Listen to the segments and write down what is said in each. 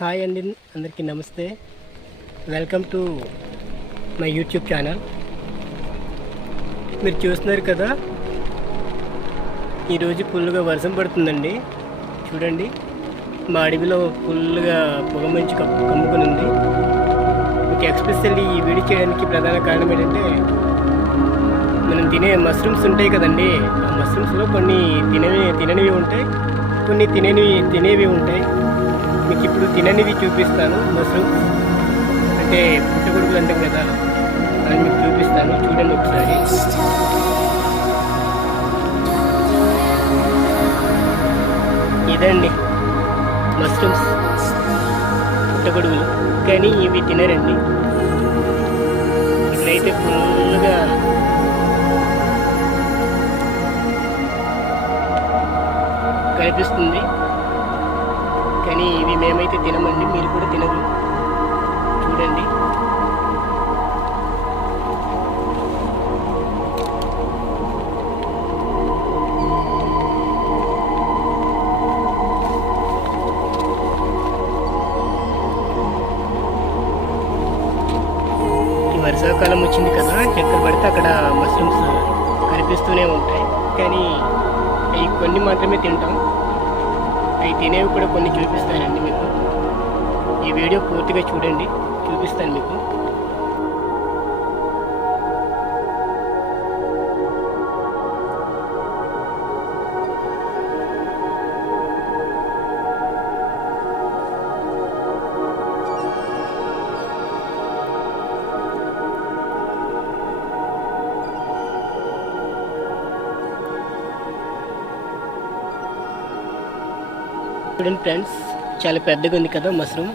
Hi అండి అందరికీ నమస్తే. Welcome to my YouTube channel. మీరు చూస్తున్నారు కదా ఈరోజు ఫుల్గా వర్షం పడుతుందండి. చూడండి మా అడవిలో ఫుల్గా పొగ మంచి కప్పు కమ్ముకొని ఉంది. మీకు ఎక్స్పెషల్లీ ఈ వీడియో చేయడానికి ప్రధాన కారణం ఏంటంటే మనం తినే మష్రూమ్స్ ఉంటాయి కదండి. ఆ మష్రూమ్స్లో కొన్ని తినవి తిననివి ఉంటాయి కొన్ని తినేవి తినేవి ఉంటాయి. మీకు ఇప్పుడు తిననివి చూపిస్తాను మష్రూమ్స్ అంటే పుట్టగొడుగులు అంటాం కదా అది మీకు చూపిస్తాను చూడండి ఒకసారి. ఇదండి మష్రూమ్స్ పుట్టగొడుగులు. కానీ ఇవి తినరండి. ఇట్లయితే ఫుల్గా కనిపిస్తుంది. కానీ ఇవి మేమైతే తినమండి మీరు కూడా తినరు. చూడండి. వర్షాకాలం వచ్చింది కదా ఎక్కడ పడితే అక్కడ మష్రూమ్స్ కనిపిస్తూనే ఉంటాయి. కానీ అవి కొన్ని మాత్రమే తింటాం. అవి తినేవి కూడా కొన్ని చూపిస్తానండి మీకు. ఈ వీడియో పూర్తిగా చూడండి. చూపిస్తాను మీకు. చూడండి ఫ్రెండ్స్ చాలా పెద్దగా ఉంది కదా మష్రూమ్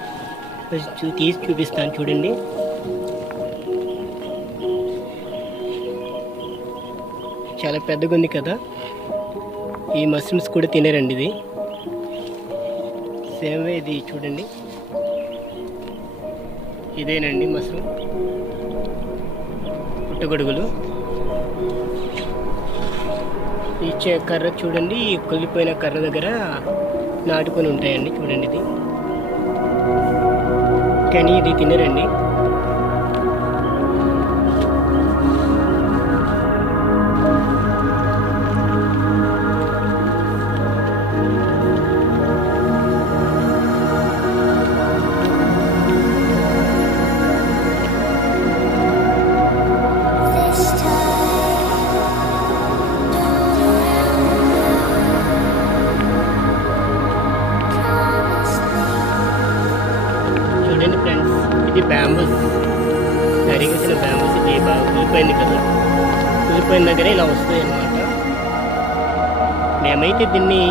చూ- తీసి చూపిస్తాను చూడండి. చాలా పెద్దగా ఉంది కదా. ఈ మష్రూమ్స్ కూడా తినేరండి ఇది. సేమ్ ఇది చూడండి. ఇదేనండి మష్రూమ్ పుట్టగొడుగులు. ఈ కర్ర చూడండి ఈ కుళ్ళిపోయిన కర్ర దగ్గర నాటుకొని ఉంటాయండి చూడండి ఇది. కానీ ఇది తినరండి. బ్యాంబూస్ అరిగేసిన బ్యాంబూస్ ఇది బాగా కూలిపోయింది కదా. కూలిపోయిన దగ్గర ఇలా వస్తాయి అన్నమాట మేమైతే దీన్ని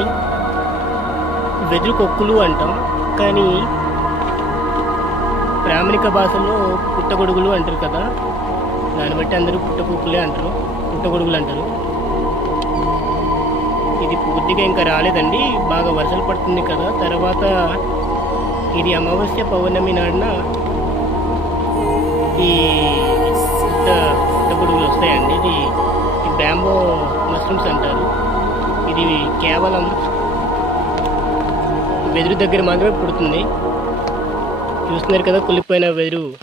వెదురు కొక్కులు అంటాం. కానీ ప్రామాణిక భాషలో పుట్టగొడుగులు అంటారు కదా. దాన్ని బట్టి అందరూ పుట్టకొక్కులే అంటారు. పుట్టగొడుగులు అంటారు. ఇది పూర్తిగా ఇంకా రాలేదండి. బాగా వర్షాలు పడుతుంది కదా. తర్వాత ఇది అమావాస్య పౌర్ణమి నాడున ఈ పెద్ద పుట్టగొడుగులు వస్తాయండి ఇది ఈ బ్యాంబో మష్రూమ్స్ అంటారు. ఇది కేవలం వెదురు దగ్గర మాత్రమే పుడుతుంది. చూస్తున్నారు కదా కులిపోయిన వెదురు.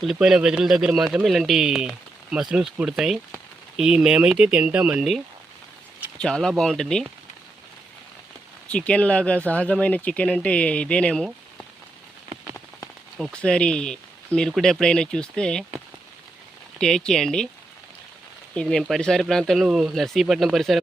కులిపోయిన వెదురుల దగ్గర మాత్రమే ఇలాంటి మష్రూమ్స్ పుడతాయి. ఇవి మేమైతే తింటామండి. చాలా బాగుంటుంది. చికెన్ లాగా సహజమైన చికెన్ అంటే ఇదేనేమో. ఒకసారి మీరు కూడా ఎప్పుడైనా చూస్తే టేస్ట్ చేయండి. ఇది మేము పరిసర ప్రాంతంలో నర్సీపట్నం పరిసర